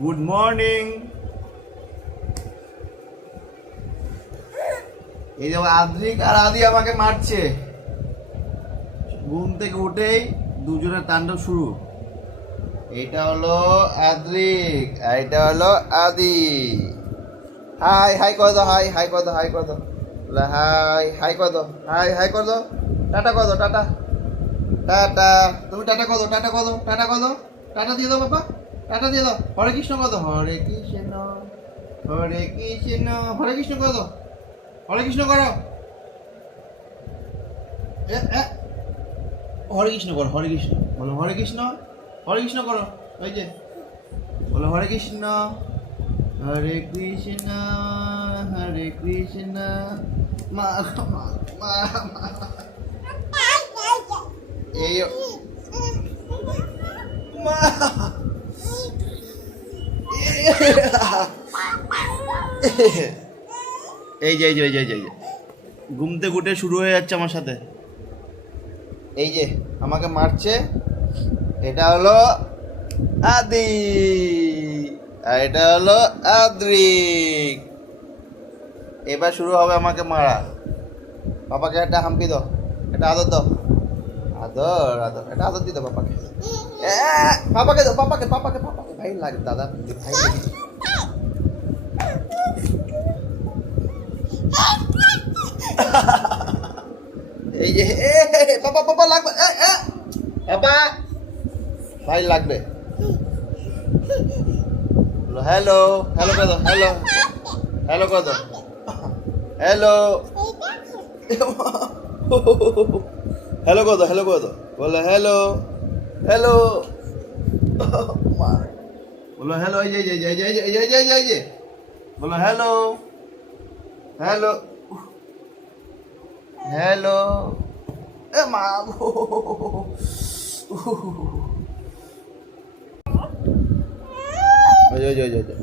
Good morning. এই যে আদ্রিক আর আদি আমাকে মারছে। ঘুম থেকে উঠেই দুজনের তাণ্ডব শুরু। এটা হলো আদ্রিক আর এটা হলো আদি। হাই হাই করে দাও, হাই হাই করে দাও, হাই করে দাও, হাই হাই করে দাও, হাই হাই করে দাও, টাটা করে দাও, টাটা টাটা। তুমি টাটা করো, টাটা করো, টাটা করো, টাটা দিয়ে দাও বাবা, টাটা দিয়ে দাও। হরে কৃষ্ণ করে দাও, হরে কৃষ্ণ হরে কৃষ্ণ, হরে কৃষ্ণ করে দাও, হরে কৃষ্ণ করো। হরে কৃষ্ণ করো, হরে কৃষ্ণ বলো, হরে কৃষ্ণ, হরে কৃষ্ণ করো। ওই যে বলো হরে কৃষ্ণ হরে কৃষ্ণ হরে কৃষ্ণ। মা মা মা এই মা এই যে এই যে এই যে এই যে ঘুম থেকে উঠে শুরু হয়ে যাচ্ছে আমার সাথে। এই যে আমাকে মারছে। এটা হলো আদি আর এটা হলো আদ্রিক। এবার শুরু হবে আমাকে মারা। পাপাকে একটা হাম্পি দাও, একটা আদর দাও, আদর আদর, একটা আদর দিয়ে দাও পাপাকে। পাপাকে দাও, পাপাকে পাপাকে পাপাকে, ভাই লাগে দাদা, ভাই লাগে। এই যে পাপা পাপা লাগবে, পাপা ভাই লাগবে। হ্যালো হ্যালো করে দাও, হ্যালো হ্যালো করে দাও, হ্যালো হ্যালো করে দাও, হ্যালো করে দাও, বলো হ্যালো হ্যালো, বলো হ্যালো, এই যে এই যে এই যে এই যে এই যে এই যে এই যে বলো হ্যালো হ্যালো হ্যালো। এ মা গো, ওই যে ওই যে ওই যে